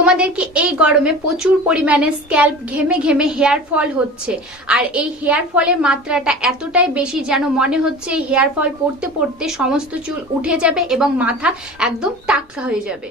তোমাদের কি এই গরমে প্রচুর পরিমাণে স্ক্যাল্প ঘেমে ঘেমে হেয়ার ফল হচ্ছে। আর এই হেয়ার ফলের মাত্রাটা এতটাই বেশি যেন মনে হচ্ছে এই হেয়ার ফল পড়তে পড়তে সমস্ত চুল উঠে যাবে এবং মাথা একদম টাকলা হয়ে যাবে।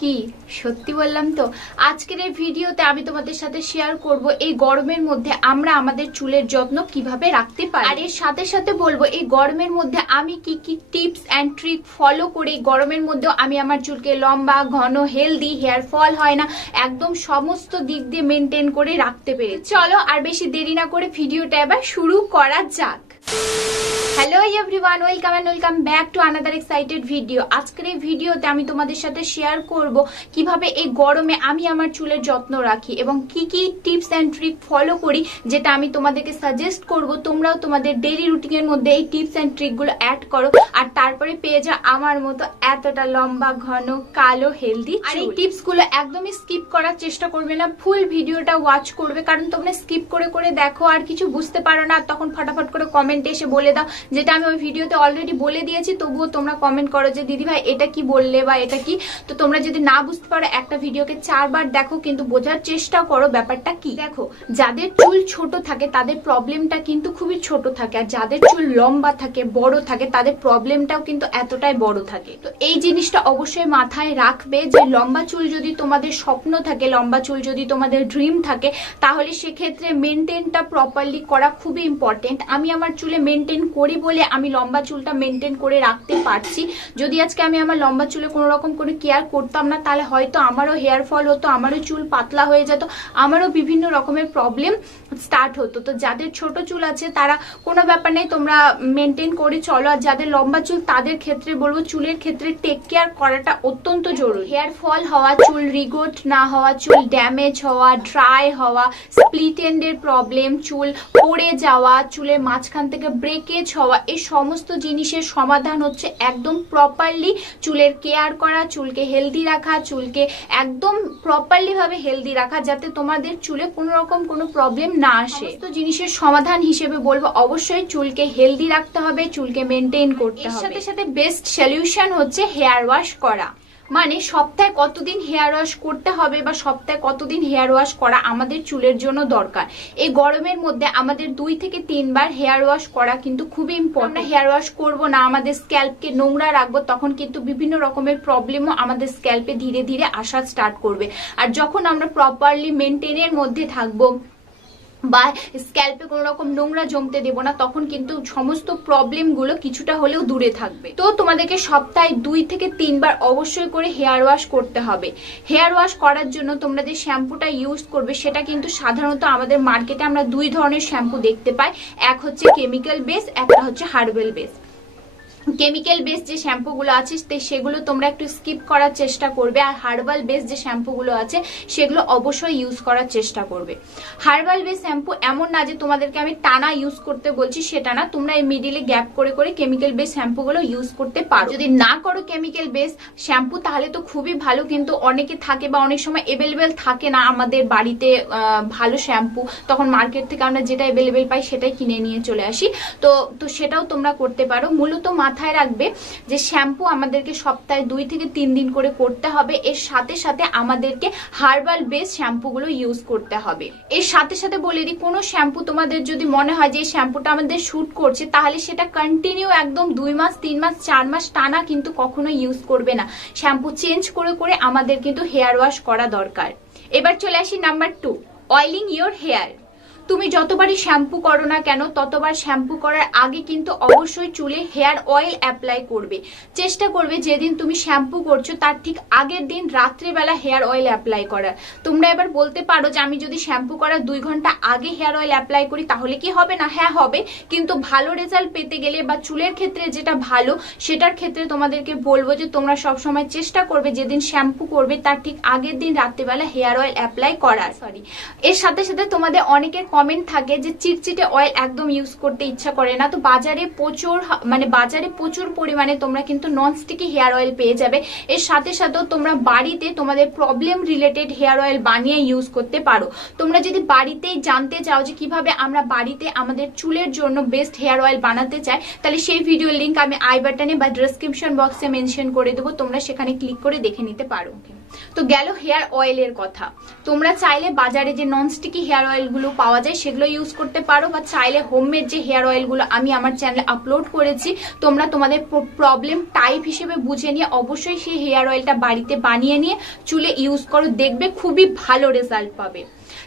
কি? সত্যি বললাম তো? আজকের এই ভিডিওতে আমি তোমাদের সাথে শেয়ার করব এই গরমের মধ্যে আমরা আমাদের চুলের যত্ন কীভাবে রাখতে পারি। আর এর সাথে সাথে বলব, এই গরমের মধ্যে আমি কি কি টিপস অ্যান্ড ট্রিক ফলো করে গরমের মধ্যেও আমি আমার চুলকে লম্বা, ঘন হেলদি হেয়ার ফল হয় না, একদম সমস্ত দিক দিয়ে মেনটেন করে রাখতে পেরে চলো আর বেশি দেরি না করে ভিডিওটা এবার শুরু করা যাক। Hello everyone welcome and welcome back to another excited video আজকের এই ভিডিওতে আমি তোমাদের সাথে শেয়ার করব কীভাবে এই গরমে আমি আমার চুলের যত্ন রাখি এবং কি কি টিপস অ্যান্ড ট্রিক ফলো করি যেটা আমি তোমাদেরকে সাজেস্ট করব তোমরাও তোমাদের ডেইলি রুটিনের মধ্যে এই টিপস অ্যান্ড ট্রিকগুলো অ্যাড করো আর তারপরে পেয়ে যাও আমার মতো এতটা লম্বা ঘন কালো হেলদি আর এই টিপসগুলো একদমই স্কিপ করার চেষ্টা করবে না ফুল ভিডিওটা ওয়াচ করবে কারণ তোমরা স্কিপ করে করে দেখো আর কিছু বুঝতে পারো না আর তখন ফটাফট করে কমেন্টে এসে বলে দাও। যেটা আমি ওই ভিডিওতে অলরেডি বলে দিয়েছি তবুও তোমরা কমেন্ট করো যে দিদি ভাই এটা কি বললে বা এটা কি? তো তোমরা যদি না বুঝতে পারো, একটা ভিডিওকে চারবার দেখো, কিন্তু বোঝার চেষ্টা করো ব্যাপারটা কি। দেখো, যাদের চুল ছোট থাকে, তাদের প্রবলেমটা কিন্তু খুবই ছোট থাকে, আর যাদের চুল লম্বা থাকে, বড় থাকে, তাদের প্রবলেমটাও কিন্তু এতটাই বড় থাকে। তো এই জিনিসটা অবশ্যই মাথায় রাখবে যে, লম্বা চুল যদি তোমাদের স্বপ্ন থাকে, লম্বা চুল যদি তোমাদের ড্রিম থাকে, তাহলে সেক্ষেত্রে মেনটেনটা প্রপারলি করা খুবই ইম্পর্টেন্ট আমি আমার চুলে মেনটেন করি বলে আমি লম্বা চুলটা মেনটেন করে রাখতে পারছি। যদি আজকে আমি আমার লম্বা চুলে কোনো রকম কোনো কেয়ার করতাম না, তাহলে হয়তো আমারও হেয়ার ফল হতো, আমারও চুল পাতলা হয়ে যেত, আমারও বিভিন্ন রকমের প্রবলেম স্টার্ট হতো। তো যাদের ছোট চুল আছে, তারা কোনো ব্যাপার নেই, তোমরা মেনটেন করে চলো। আর যাদের লম্বা চুল, তাদের ক্ষেত্রে বলব, চুলের ক্ষেত্রে টেক কেয়ার করাটা অত্যন্ত জরুরি। হেয়ার ফল হওয়া, চুল রিগোট না হওয়া, চুল ড্যামেজ হওয়া ড্রাই হওয়া স্প্লিট এন্ডের প্রবলেম চুল পড়ে যাওয়া, চুলের মাঝখান থেকে ব্রেকেজ হওয়া এই সমস্ত জিনিসের সমাধান হচ্ছে একদম প্রপারলি চুলের কেয়ার করা, চুলকে হেলদি রাখা চুলকে একদম প্রপারলি ভাবে হেলদি রাখা যাতে তোমাদের চুলে কোনো রকম কোনো প্রবলেম না আসে। তো জিনিসের সমাধান হিসেবে বলব অবশ্যই চুলকে হেলদি রাখতে হবে চুলকে মেনটেন করতে হবে। এর সাথে সাথে বেস্ট সলিউশন হচ্ছে হেয়ার ওয়াশ করা। মানে সপ্তাহে কতদিন হেয়ার ওয়াশ করতে হবে বা সপ্তাহে কতদিন হেয়ার ওয়াশ করা আমাদের চুলের জন্য দরকার? এই গরমের মধ্যে আমাদের দুই থেকে তিনবার হেয়ার ওয়াশ করা কিন্তু খুবই ইম্পর্টেন্ট হেয়ার ওয়াশ করব না, আমাদের স্ক্যাল্পকে নোংরা রাখব, তখন কিন্তু বিভিন্ন রকমের প্রবলেমও আমাদের স্ক্যাল্পে ধীরে ধীরে আসা স্টার্ট করবে। আর যখন আমরা প্রপারলি মেনটেনের মধ্যে থাকব বা স্ক্যাল্পে কোনো রকম নোংরা জমতে দেবো না, তখন কিন্তু সমস্ত প্রবলেমগুলো কিছুটা হলেও দূরে থাকবে। তো তোমাদেরকে সপ্তাহে দুই থেকে তিনবার অবশ্যই করে হেয়ার ওয়াশ করতে হবে। হেয়ার ওয়াশ করার জন্য তোমরা যে শ্যাম্পুটা ইউজ করবে, সেটা কিন্তু সাধারণত আমাদের মার্কেটে আমরা দুই ধরনের শ্যাম্পু দেখতে পাই। এক হচ্ছে কেমিক্যাল বেস একটা হচ্ছে হার্বেল বেস কেমিক্যাল বেস যে শ্যাম্পুগুলো আছে সেগুলো তোমরা একটু স্কিপ করার চেষ্টা করবে। আর হার্বাল বেস যে শ্যাম্পুগুলো আছে, সেগুলো অবশ্যই ইউজ করার চেষ্টা করবে। হার্বাল বেস শ্যাম্পু এমন না যে তোমাদেরকে আমি টানা ইউজ করতে বলছি, সেটা না। তোমরা এই মিডিলে গ্যাপ করে করে কেমিক্যাল বেস শ্যাম্পুগুলো ইউজ করতে পারো। যদি না করো কেমিক্যাল বেস শ্যাম্পু তাহলে তো খুবই ভালো, কিন্তু অনেকে থাকে বা অনেক সময় এভেলেবেল থাকে না আমাদের বাড়িতে ভালো শ্যাম্পু তখন মার্কেট থেকে আমরা যেটা এভেলেবেল পাই, সেটাই কিনে নিয়ে চলে আসি। তো তো সেটাও তোমরা করতে পারো। মূলত মাথায় রাখবে যে শ্যাম্পু আমাদেরকে সপ্তাহে দুই থেকে তিন দিন করে করতে হবে। এর সাথে সাথে আমাদেরকে হার্বাল বেস শ্যাম্পুগুলো ইউজ করতে হবে। এর সাথে সাথে বলে দিই, কোনো শ্যাম্পু তোমাদের যদি মনে হয় যে এই শ্যাম্পুটা আমাদের শ্যুট করছে, তাহলে সেটা কন্টিনিউ একদম দুই মাস, তিন মাস, চার মাস টানা কিন্তু কখনো ইউজ করবে না। শ্যাম্পু চেঞ্জ করে করে আমাদের কিন্তু হেয়ার ওয়াশ করা দরকার। এবার চলে আসি number two oiling your hair তুমি যতবারই শ্যাম্পু করো না কেন, ততবার শ্যাম্পু করার আগে কিন্তু অবশ্যই চুলে হেয়ার অয়েল অ্যাপ্লাই করবে। চেষ্টা করবে যেদিন তুমি শ্যাম্পু করছ, তার ঠিক আগের দিন রাত্রেবেলা হেয়ার অয়েল অ্যাপ্লাই করার। তোমরা এবার বলতে পারো যে আমি যদি শ্যাম্পু করার দুই ঘণ্টা আগে হেয়ার অয়েল অ্যাপ্লাই করি, তাহলে কি হবে না? হ্যাঁ হবে। কিন্তু ভালো রেজাল্ট পেতে গেলে বা চুলের ক্ষেত্রে যেটা ভালো, সেটার ক্ষেত্রে তোমাদেরকে বলব যে তোমরা সবসময় চেষ্টা করবে যেদিন শ্যাম্পু করবে, তার ঠিক আগের দিন রাত্রেবেলা হেয়ার অয়েল অ্যাপ্লাই করার। সরি এর সাথে সাথে তোমাদের অনেকের কমেন্ট থাকে যে চিটচিটে অয়েল একদম ইউজ করতে ইচ্ছা করে না। তো বাজারে প্রচুর মানে বাজারে প্রচুর পরিমাণে তোমরা কিন্তু নন স্টিকি হেয়ার অয়েল পেয়ে যাবে। এর সাথে সাথেও তোমরা বাড়িতে তোমাদের প্রবলেম রিলেটেড হেয়ার অয়েল বানিয়ে ইউজ করতে পারো। তোমরা যদি বাড়িতেই জানতে চাও যে কীভাবে আমরা বাড়িতে আমাদের চুলের জন্য বেস্ট হেয়ার অয়েল বানাতে চাই, তাহলে সেই ভিডিওর লিঙ্ক আমি আই বাটনে বা ডেসক্রিপশন বক্সে মেনশন করে দেবো। তোমরা সেখানে ক্লিক করে দেখে নিতে পারো। তো গেল হেয়ার অয়েলের কথা। তোমরা চাইলে বাজারে যে ননস্টিকি হেয়ার অয়েলগুলো পাওয়া যায়, সেগুলো ইউজ করতে পারো বা চাইলে হোমমেড যে হেয়ার অয়েলগুলো আমি আমার চ্যানেলে আপলোড করেছি, তোমরা তোমাদের প্রবলেম টাইপ হিসেবে বুঝে নিয়ে অবশ্যই সেই হেয়ার অয়েলটা বাড়িতে বানিয়ে নিয়ে চুলে ইউজ করো, দেখবে খুবই ভালো রেজাল্ট পাবে।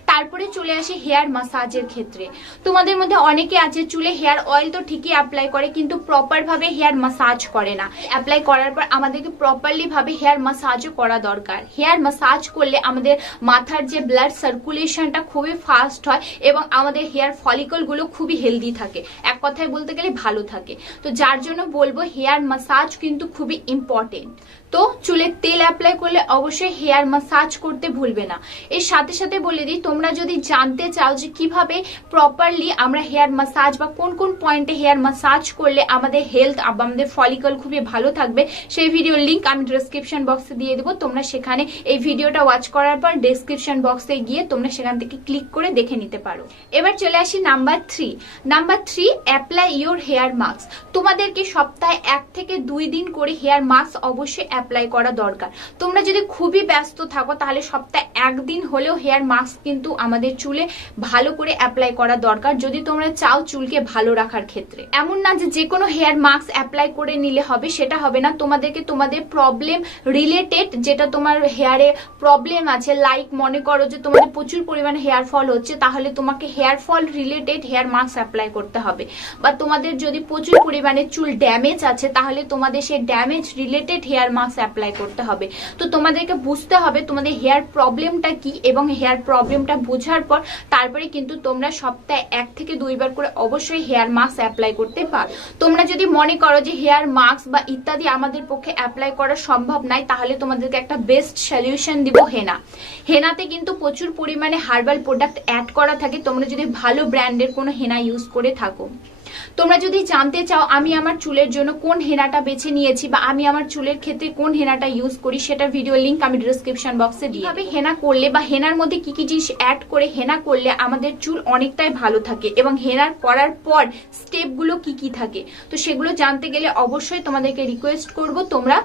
তারপরে চলে আসে হেয়ার মাসাজের ক্ষেত্রে। তোমাদের মধ্যে অনেকে আছে, চুলে হেয়ার অয়েল তো ঠিকই অ্যাপ্লাই করে, কিন্তু প্রপার ভাবে হেয়ার মাসাজ করে না। অ্যাপ্লাই করার পর আমাদেরকে প্রপারলি ভাবে হেয়ার মাসাজও করা দরকার। হেয়ার মাসাজ করলে আমাদের মাথার যে ব্লাড সার্কুলেশনটা খুবই ফাস্ট হয় এবং আমাদের হেয়ার ফলিকলগুলো খুবই হেলদি থাকে। এক কথায় বলতে গেলে ভালো থাকে। তো যার জন্য বলব, হেয়ার মাসাজ কিন্তু খুবই ইম্পর্টেন্ট তো চুলে তেল অ্যাপ্লাই করলে অবশ্যই হেয়ার মাসাজ করতে ভুলবে না। এর সাথে সাথে বলে দিই, তোমরা যদি জানতে চাও যে কীভাবে প্রপারলি আমরা হেয়ার মাসাজ বা কোন কোন পয়েন্টে হেয়ার মাসাজ করলে আমাদের হেলথ আমাদের ফলিকল খুবই ভালো থাকবে, সেই ভিডিওর লিংক আমি ডিসক্রিপশন বক্সে দিয়ে দেবো। তোমরা সেখানে এই ভিডিওটা ওয়াচ করার পর ডিসক্রিপশন বক্সে গিয়ে তোমরা সেখান থেকে ক্লিক করে দেখে নিতে পারো। এবার চলে আসি number three number three apply your hair mask তোমাদেরকে সপ্তাহে এক থেকে দুই দিন করে হেয়ার মাস্ক অবশ্যই অ্যাপ্লাই করা দরকার। তোমরা যদি খুবই ব্যস্ত থাকো, তাহলে সপ্তাহে একদিন হলেও হেয়ার মাস্ক কিন্তু আমাদের চুলে ভালো করে অ্যাপ্লাই করা দরকার, যদি তোমরা চাও চুলকে ভালো রাখার ক্ষেত্রে। এমন না যে কোনো হেয়ার মাস্ক অ্যাপ্লাই করে নিলে হবে, সেটা হবে না। তোমাদেরকে তোমাদের প্রবলেম রিলেটেড যেটা তোমার হেয়ারে প্রবলেম আছে লাইক মনে করো যে তোমাদের প্রচুর পরিমাণে হেয়ার ফল হচ্ছে, তাহলে তোমাকে hair fall related hair mask apply করতে হবে। বা তোমাদের যদি প্রচুর পরিমাণে চুল ড্যামেজ আছে, তাহলে তোমাদের সেই damage related hair mask apply করতে হবে। তো তোমাদেরকে বুঝতে হবে তোমাদের হেয়ার প্রবলেমটা কি এবং হেয়ার প্রবলেমটা বোঝার পর তারপরে কিন্তু তোমরা সপ্তাহে এক থেকে দুইবার করে অবশ্যই হেয়ার মাস্ক অ্যাপ্লাই করতে পারো তোমরা যদি মনে করো যে হেয়ার মাস্ক বা ইত্যাদি আমাদের পক্ষে অ্যাপ্লাই করা সম্ভব নাই, তাহলে তোমাদেরকে একটা বেস্ট সলিউশন দিব হেনা। হেনাতে কিন্তু প্রচুর পরিমাণে হার্বাল প্রোডাক্ট অ্যাড করা থাকে, তোমরা যদি ভালো ব্র্যান্ডের কোনো হেনা ইউজ করে থাকো। তোমরা যদি জানতে চাও আমি আমার চুলের জন্য কোন হেনাটা বেছে নিয়েছি বা আমি আমার চুলের ক্ষেত্রে কোন হেনাটা ইউজ করি, সেটার ভিডিও লিঙ্ক আমি ডিসক্রিপশন বক্সে দিয়ে তবে হেনা করলে বা হেনার মধ্যে কি কি জিনিস অ্যাড করে হেনা করলে আমাদের চুল অনেকটাই ভালো থাকে এবং হেনার করার পর স্টেপগুলো কি কি থাকে? তো সেগুলো জানতে গেলে অবশ্যই তোমাদেরকে রিকোয়েস্ট করব। তোমরা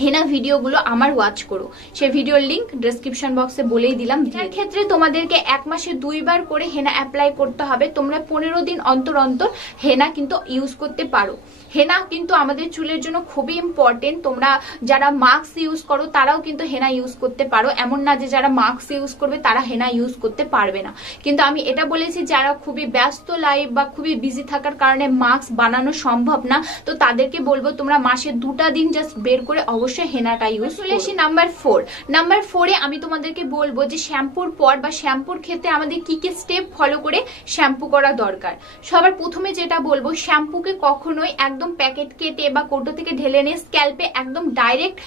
হেনা ভিডিওগুলো আমার ওয়াচ করো। সে ভিডিওর লিঙ্ক ডেসক্রিপশন বক্সে বলেই দিলাম। এর ক্ষেত্রে তোমাদেরকে এক মাসে দুইবার করে হেনা অ্যাপ্লাই করতে হবে। তোমরা পনেরো দিন অন্তর অন্তর হেনা কিন্তু ইউজ করতে পারো। হেনা কিন্তু আমাদের চুলের জন্য খুবই ইম্পর্টেন্ট তোমরা যারা মাস্ক ইউজ করো তারাও কিন্তু হেনা ইউজ করতে পারো। এমন না যে যারা মাস্ক ইউজ করবে তারা হেনা ইউজ করতে পারবে না। কিন্তু আমি এটা বলেছি যারা খুবই ব্যস্ত লাইফ বা খুবই বিজি থাকার কারণে মাস্ক বানানো সম্ভব না তো তাদেরকে বলব তোমরা মাসে দুটা দিন জাস্ট বের করে অবশ্যই হেনাটা ইউজ চলে আসি নাম্বার ফোর নাম্বার ফোরে আমি তোমাদেরকে বলব যে শ্যাম্পুর পর বা শ্যাম্পুর ক্ষেত্রে আমাদের কি কি স্টেপ ফলো করে শ্যাম্পু করা দরকার। সবার প্রথমে যেটা বলব শ্যাম্পুকে কখনোই একদম প্যাকেট কেটে বা কোটো থেকে ঢেলে নিয়ে স্ক্যাল্পে একদম ডাইরেক্ট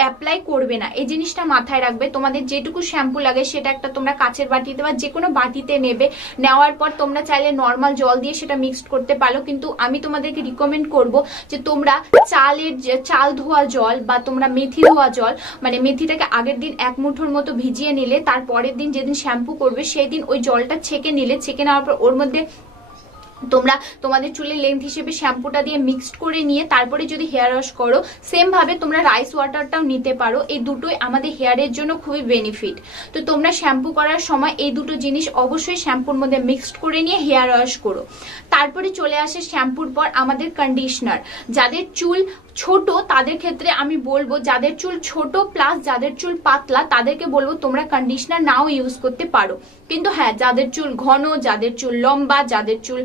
অ্যাপ্লাই করবে না। এই জিনিসটা মাথায় রাখবে। তোমাদের যেটুকু শ্যাম্পু লাগে সেটা একটা তোমরা কাচের বাটিতে বা যে কোনো বাটিতে নেবে। নেওয়ার পর তোমরা চাইলে নর্মাল জল দিয়ে সেটা মিক্সড করতে পারো। কিন্তু আমি তোমাদেরকে রিকমেন্ড করব যে তোমরা চালের চাল ধোয়া জল বা তোমরা মেথি ধোয়া জল মানে মেথিটাকে আগের দিন এক মুঠোর মতো ভিজিয়ে নিলে তার পরের দিন যেদিন শ্যাম্পু করবে সেই দিন ওই জলটা ছেঁকে নিলে, ছেঁকে নেওয়ার পর ওর মধ্যে তোমরা তোমাদের চুলের লেন্থ হিসেবে শ্যাম্পুটা দিয়ে মিক্সড করে নিয়ে তারপরে যদি হেয়ার ওয়াশ করো সেম ভাবে তোমরা রাইস ওয়াটারটাও নিতে পারো। এই দুটোই আমাদের হেয়ারের জন্য খুবই বেনিফিট তো তোমরা শ্যাম্পু করার সময় এই দুটো জিনিস অবশ্যই শ্যাম্পুর মধ্যে মিক্সড করে নিয়ে হেয়ার ওয়াশ করো। তারপরে চলে আসে শ্যাম্পুর পর আমাদের কন্ডিশনার যাদের চুল ছোট, তাদের ক্ষেত্রে আমি বলব, যাদের চুল ছোট প্লাস যাদের চুল পাতলা, তাদেরকে বলব তোমরা কন্ডিশনার নাও ইউজ করতে পারো। কিন্তু হ্যাঁ যাদের চুল ঘন, যাদের চুল লম্বা, যাদের চুল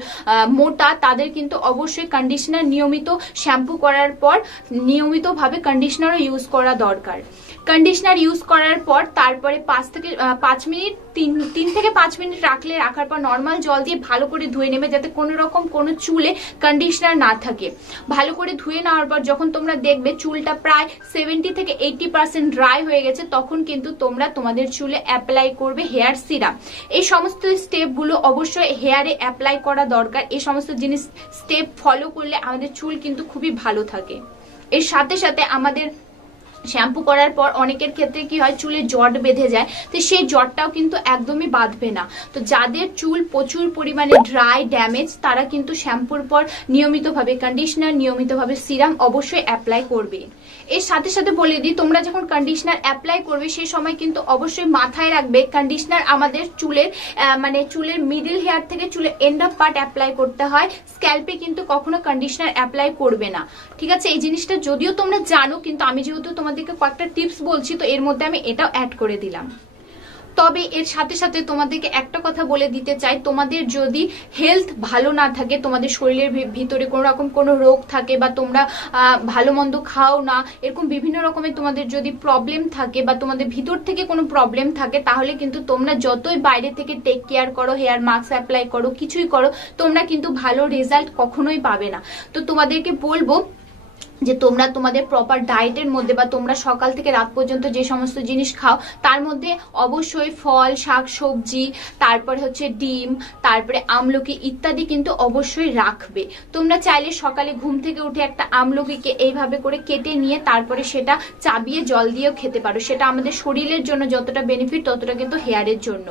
মোটা তাদের কিন্তু অবশ্যই কন্ডিশনার নিয়মিত শ্যাম্পু করার পর নিয়মিতভাবে কন্ডিশনারও ইউজ করা দরকার। কন্ডিশনার ইউজ করার পর তারপরে পাঁচ থেকে পাঁচ মিনিট, তিন তিন থেকে পাঁচ মিনিট রাখলে, রাখার পর নর্মাল জল দিয়ে ভালো করে ধুয়ে নেবে যাতে কোনো রকম কোনো চুলে কন্ডিশনার না থাকে। ভালো করে ধুয়ে নেওয়ার পর যখন তোমরা দেখবে চুলটা প্রায় সেভেন্টি থেকে এইটি পার্সেন্ট ড্রাই হয়ে গেছে, তখন কিন্তু তোমরা তোমাদের চুলে অ্যাপ্লাই করবে হেয়ার সিরাম এই সমস্ত স্টেপগুলো অবশ্যই হেয়ারে অ্যাপ্লাই করা দরকার। এই সমস্ত জিনিস স্টেপ ফলো করলে আমাদের চুল কিন্তু খুবই ভালো থাকে। এর সাথে সাথে আমাদের শ্যাম্পু করার পর অনেকের ক্ষেত্রে কি হয়, চুলে জট বেঁধে যায়, তো সেই জটটাও কিন্তু একদমই বাঁধবে না। তো যাদের চুল প্রচুর পরিমাণে ড্রাই ড্যামেজ তারা কিন্তু শ্যাম্পুর পর নিয়মিতভাবে কন্ডিশনার নিয়মিতভাবে সিরাম অবশ্যই অ্যাপ্লাই করবে এর সাথে সাথে বলে দিই, তোমরা যখন কন্ডিশনার অ্যাপ্লাই করবে সেই সময় কিন্তু অবশ্যই মাথায় রাখবে কন্ডিশনার আমাদের চুলের মানে চুলের মিডিল হেয়ার থেকে চুলের এন্ড অফ পার্ট অ্যাপ্লাই করতে হয়। স্ক্যাল্পে কিন্তু কখনো কন্ডিশনার অ্যাপ্লাই করবে না। ঠিক আছে? এই জিনিসটা যদিও তোমরা জানো, কিন্তু আমি যেহেতু তোমাদেরকে কয়েকটা টিপস বলছি, তো এর মধ্যে আমি এটাও অ্যাড করে দিলাম। তবে এর সাথে সাথে তোমাদেরকে একটা কথা বলে দিতে চাই, তোমাদের যদি হেলথ ভালো না থাকে, তোমাদের শরীরের ভিতরে কোনো রকম কোনো রোগ থাকে বা তোমরা ভালো মন্দ খাও না, এরকম বিভিন্ন রকমের তোমাদের যদি প্রবলেম থাকে বা তোমাদের ভিতর থেকে কোনো প্রবলেম থাকে, তাহলে কিন্তু তোমরা যতই বাইরে থেকে টেক কেয়ার করো হেয়ার মাস্ক অ্যাপ্লাই করো, কিছুই করো, তোমরা কিন্তু ভালো রেজাল্ট কখনোই পাবে না। তো তোমাদেরকে বলব যে তোমরা তোমাদের প্রপার ডায়েটের মধ্যে বা তোমরা সকাল থেকে রাত পর্যন্ত যে সমস্ত জিনিস খাও, তার মধ্যে অবশ্যই ফল, শাক, সবজি, তারপরে হচ্ছে ডিম, তারপরে আমলকি ইত্যাদি কিন্তু অবশ্যই রাখবে। তোমরা চাইলে সকালে ঘুম থেকে উঠে একটা আমলকিকে এইভাবে করে কেটে নিয়ে তারপরে সেটা চাবিয়ে জল দিয়েও খেতে পারো। সেটা আমাদের শরীরের জন্য যতটা বেনিফিট ততটা কিন্তু হেয়ারের জন্য।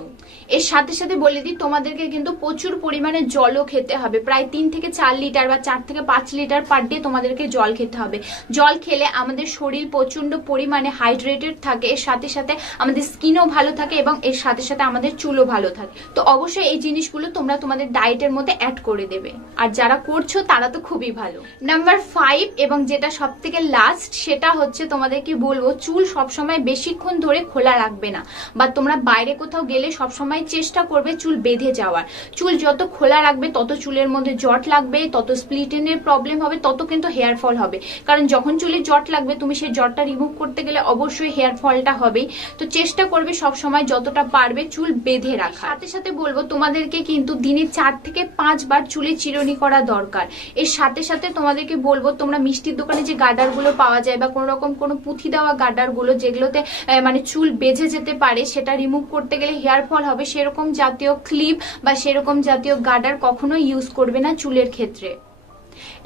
এর সাথে সাথে বলে দিই, তোমাদেরকে কিন্তু প্রচুর পরিমাণে জলও খেতে হবে। প্রায় তিন থেকে চার লিটার বা চার থেকে পাঁচ লিটার পার ডে তোমাদেরকে জল খেতে হবে। জল খেলে আমাদের শরীর প্রচণ্ড পরিমাণে হাইড্রেটেড থাকে, এর সাথে সাথে আমাদের স্কিনও ভালো থাকে এবং এর সাথে সাথে আমাদের চুলও ভালো থাকে। তো অবশ্যই এই জিনিসগুলো তোমরা তোমাদের ডায়েটের মধ্যে অ্যাড করে দেবে। আর যারা করছ, তারা তো খুবই ভালো। নাম্বার ফাইভ এবং যেটা সব থেকে লাস্ট সেটা হচ্ছে তোমাদেরকে বলব, চুল সবসময় বেশিক্ষণ ধরে খোলা রাখবে না। বা তোমরা বাইরে কোথাও গেলে সবসময় চেষ্টা করবে চুল বেঁধে যাওয়ার। চুল যত খোলা রাখবে, তত চুলের মধ্যে জট লাগবে, তত স্প্লিটেনের প্রবলেম হবে, তত কিন্তু হেয়ার ফল হবে। কারণ যখন চুলে জট লাগবে, তুমি সেই জটটা রিমুভ করতে গেলে অবশ্যই হেয়ার ফলটা হবেই। তো চেষ্টা করবে সব সময় যতটা পারবে চুল বেঁধে রাখা সাথে সাথে বলব, তোমাদেরকে কিন্তু দিনে চার থেকে পাঁচবার চুলে চিরুনি করা দরকার। এর সাথে সাথে তোমাদেরকে বলব, তোমরা মিষ্টির দোকানে যে গার্ডারগুলো পাওয়া যায় বা কোনো রকম কোনো পুঁথি দেওয়া গার্ডারগুলো যেগুলোতে মানে চুল বেঁধে যেতে পারে, সেটা রিমুভ করতে গেলে হেয়ার ফল হবে। সেরকম জাতীয় ক্লিপ বা সেরকম জাতীয় গার্ডার কখনো ইউজ করবে না চুলের ক্ষেত্রে।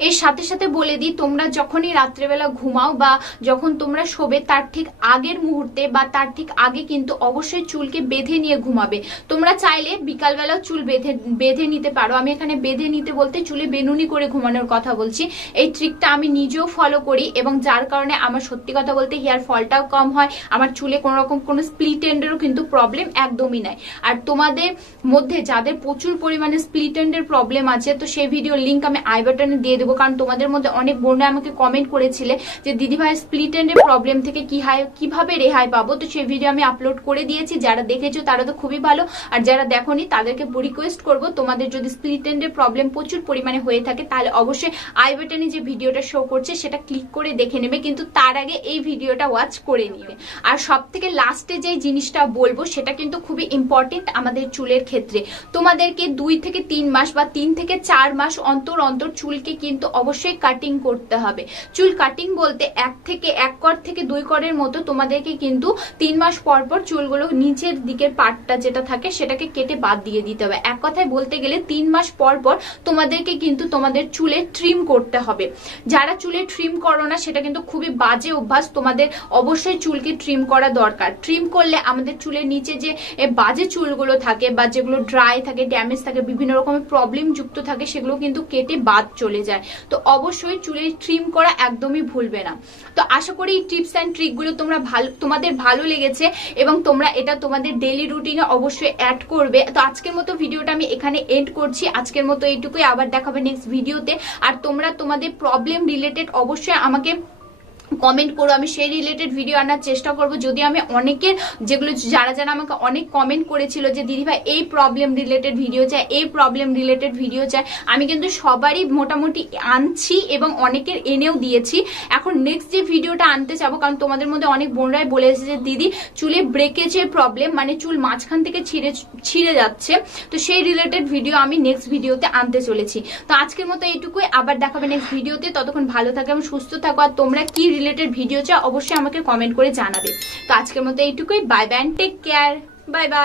এর সাথে সাথে বলে দিই, তোমরা যখনই রাত্রেবেলা ঘুমাও বা যখন তোমরা শোবে, তার ঠিক আগের মুহূর্তে বা তার ঠিক আগে কিন্তু অবশ্যই চুলকে বেঁধে নিয়ে ঘুমাবে। তোমরা চাইলে বিকালবেলা চুল বেঁধে বেঁধে নিতে পারো। আমি এখানে বেঁধে নিতে বলতে চুলে বেনুনি করে ঘুমানোর কথা বলছি। এই ট্রিকটা আমি নিজেও ফলো করি এবং যার কারণে আমার সত্যি কথা বলতে হেয়ার ফলটাও কম হয়। আমার চুলে কোনো রকম কোনো স্প্লিট এন্ডেরও কিন্তু প্রবলেম একদমই নাই। আর তোমাদের মধ্যে যাদের প্রচুর পরিমাণে স্প্লিট এন্ডের প্রবলেম আছে, তো সেই ভিডিও লিঙ্ক আমি আই বাটনে দিয়ে দেবো। কারণ তোমাদের মধ্যে অনেক বোনরা আমাকে কমেন্ট করেছিলে যে দিদি ভাই স্প্লিট এন্ডের প্রবলেম থেকে কি হয়, কীভাবে রেহাই পাবো? তো সেই ভিডিও আমি আপলোড করে দিয়েছি। যারা দেখেছ তারা তো খুবই ভালো। আর যারা দেখোনি, তাদেরকে রিকোয়েস্ট করব, তোমাদের যদি স্প্লিট এন্ডের প্রবলেম প্রচুর পরিমাণে হয়ে থাকে, তাহলে অবশ্যই আই বাটনে যে ভিডিওটা শো করছে, সেটা ক্লিক করে দেখে নেবে। কিন্তু তার আগে এই ভিডিওটা ওয়াচ করে নিবে। আর সব থেকে লাস্টে যে জিনিসটা বলব, সেটা কিন্তু খুবই ইম্পর্টেন্ট আমাদের চুলের ক্ষেত্রে। তোমাদেরকে দুই থেকে তিন মাস বা তিন থেকে চার মাস অন্তর অন্তর চুলকে কিন্তু অবশ্যই কাটিং করতে হবে। চুল কাটিং বলতে এক থেকে এক কর থেকে দুই করের মতো তোমাদেরকে কিন্তু তিন মাস পর পর চুলগুলো নিচের দিকের পার্টটা যেটা থাকে সেটাকে কেটে বাদ দিয়ে দিতে হবে। এক কথায় বলতে গেলে তিন মাস পর পর তোমাদেরকে কিন্তু তোমাদের চুলে ট্রিম করতে হবে। যারা চুলে ট্রিম করো না, সেটা কিন্তু খুবই বাজে অভ্যাস। তোমাদের অবশ্যই চুলকে ট্রিম করা দরকার। ট্রিম করলে আমাদের চুলের নিচে যে বাজে চুলগুলো থাকে বা যেগুলো ড্রাই থাকে ড্যামেজ থাকে, বিভিন্ন রকমের প্রবলেম যুক্ত থাকে, সেগুলো কিন্তু কেটে বাদ চলে যায়। তো অবশ্যই চুলের ট্রিম করা একদমই ভুলবে না। তো আশা করি এই টিপস অ্যান্ড ট্রিকগুলো তোমরা ভালো, তোমাদের ভালো লেগেছে এবং তোমরা এটা তোমাদের ডেলি রুটিনে অবশ্যই অ্যাড করবে। তো আজকের মতো ভিডিওটা আমি এখানে এন্ড করছি। আজকের মতো এইটুকুই। আবার দেখাবে নেক্সট ভিডিওতে আর তোমরা তোমাদের প্রবলেম রিলেটেড অবশ্যই আমাকে কমেন্ট করো, আমি সেই রিলেটেড ভিডিও আনার চেষ্টা করব। যদি আমি অনেকের যেগুলো যারা যারা আমাকে অনেক কমেন্ট করেছিল যে দিদিভাই এই প্রবলেম রিলেটেড ভিডিও চাই, এই প্রবলেম রিলেটেড ভিডিও চাই। আমি কিন্তু সবারই মোটামুটি আনছি এবং অনেকের এনেও দিয়েছি। এখন নেক্সট যে ভিডিওটা আনতে চাবো, কারণ তোমাদের মধ্যে অনেক বোনরাই বলেছে যে, দিদি, চুলে ব্রেকেজের প্রবলেম মানে চুল মাঝখান থেকে ছিঁড়ে ছিঁড়ে যাচ্ছে। তো সেই রিলেটেড ভিডিও আমি নেক্সট ভিডিওতে আনতে চলেছি। তো আজকের মতো এইটুকুই। আবার দেখাবে নেক্সট ভিডিওতে ততক্ষণ ভালো থাকে এবং সুস্থ থাকো। আর তোমরা কি রিলেটেড ভিডিও চাও অবশ্যই আমাকে কমেন্ট করে জানাবে। তো আজকের মতো এইটুকুই। Bye bye take care bye bye